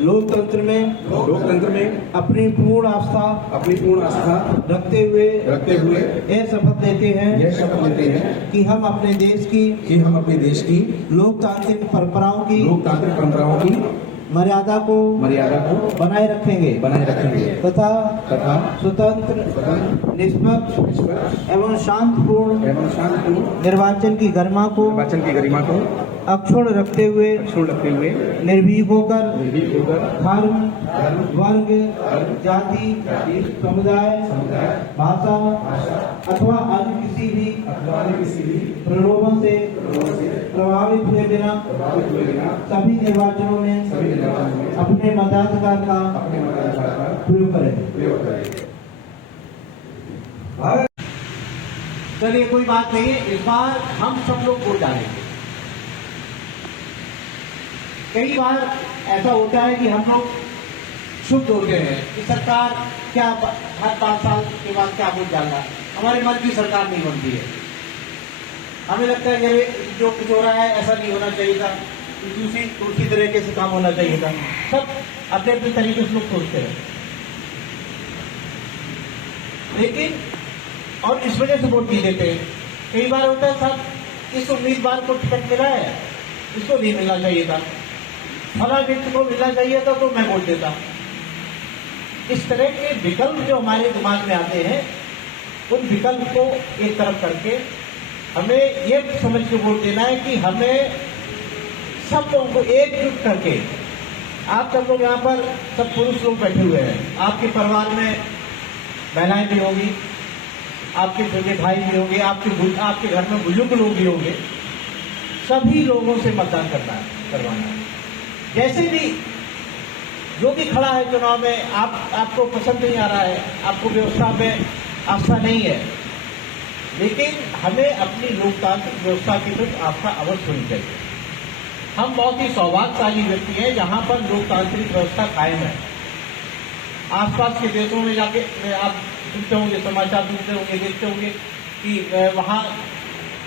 लोकतंत्र में अपनी पूर्ण आस्था रखते हुए यह शपथ लेते हैं कि हम अपने देश की लोकतांत्रिक परंपराओं की मर्यादा को बनाए रखेंगे तथा स्वतंत्र निष्पक्ष एवं शांतिपूर्ण निर्वाचन की गरिमा को अक्षुण्ण रखते हुए निर्भीक होकर धर्म, वर्ग, जाति, समुदाय, भाषा अथवा अन्य किसी भी प्रलोभन से प्रभावित हुए बिना सभी निर्वाचनों में अपने मताधिकार का प्रयोग करें। चलिए, कोई बात नहीं, इस बार हम सब लोग वोट डालेंगे। कई बार ऐसा होता है कि हम लोग शुभ होते हैं कि सरकार क्या हर 5 साल के बाद क्या वोट डालना, हमारे मन की सरकार नहीं बनती है। हमें लगता है कि जो कुछ हो रहा है ऐसा नहीं होना चाहिए था, दूसरी तरीके से काम होना चाहिए था। सब अपने अपने तरीके से लोग सोचते हैं, लेकिन और इस वजह से वोट नहीं देते। कई बार होता है साहब, इस उम्मीदवार को टिकट मिला है, इसको नहीं मिलना चाहिए था, फला व्यक्ति को मिलना चाहिए था तो मैं वोट देता। इस तरह के विकल्प जो हमारे दिमाग में आते हैं, उन विकल्प को एक तरफ करके हमें ये समझ के वोट देना है कि हमें सब लोगों को एकजुट करके, आप सब लोग यहाँ पर सब पुरुष लोग बैठे हुए हैं, आपके परिवार में महिलाएं भी होंगी, आपके छोटे भाई भी होंगे, आपके घर में बुजुर्ग लोग भी होंगे, सभी लोगों से मतदान करवाना है। जैसे भी जो भी खड़ा है चुनाव में, आपको पसंद नहीं आ रहा है, आपको व्यवस्था में आस्था नहीं है, लेकिन हमें अपनी लोकतांत्रिक व्यवस्था की तरफ आस्था अवश्य होनी चाहिए। हम बहुत ही सौभाग्यशाली व्यक्ति हैं जहां पर लोकतांत्रिक व्यवस्था कायम है। आसपास के देशों में जाके आप सुनते होंगे, समाचार सुनते होंगे, देखते होंगे कि वहां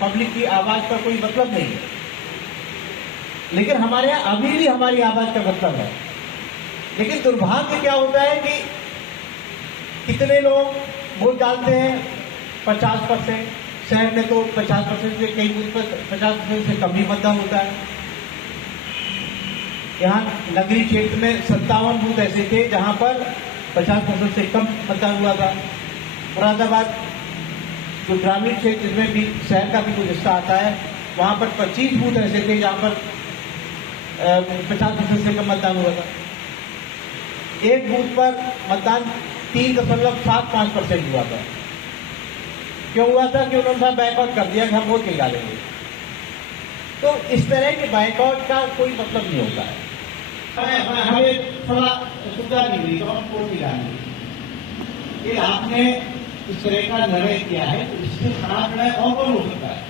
पब्लिक की आवाज का कोई मतलब नहीं है, लेकिन हमारे यहाँ अभी भी हमारी आवाज का मतलब है। लेकिन दुर्भाग्य क्या होता है कि कितने लोग वोट डालते हैं, 50%, शहर में तो 50% से कई बूथ पर 50% से कम ही मतदान होता है। यहाँ नगरीय क्षेत्र में 57 बूथ ऐसे थे जहां पर 50% से कम मतदान हुआ था। मुरादाबाद जो ग्रामीण क्षेत्र में भी शहर का भी कुछ हिस्सा आता है, वहां पर 25 बूथ ऐसे थे जहां पर 50% से कम मतदान हुआ था। एक बूथ पर मतदान 3.75% हुआ था। क्यों हुआ था? कि उन्होंने बायकॉट कर दिया कि हम वोट नहीं डालेंगे। तो इस तरह के बायकॉट का कोई मतलब नहीं होता है। हमें थोड़ा सुविधा नहीं हुई तो हम वोट नहीं डालेंगे। ये आपने इस तरह का निर्णय किया है, तो इससे खराब निर्णय और कौन हो सकता है?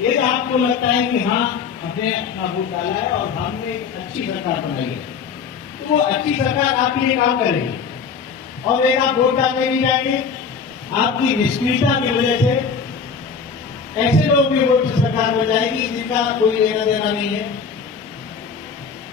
ये आपको लगता है कि हाँ, हमने अपना वोट डाला है और हमने अच्छी सरकार बनाई है, तो वो अच्छी सरकार आपके लिए काम करेगी। और एक आप वोट डालने नहीं जाएंगे, आपकी निष्क्रियता की वजह से ऐसे लोग भी वोट सरकार में जाएगी जिनका कोई लेना देना नहीं है।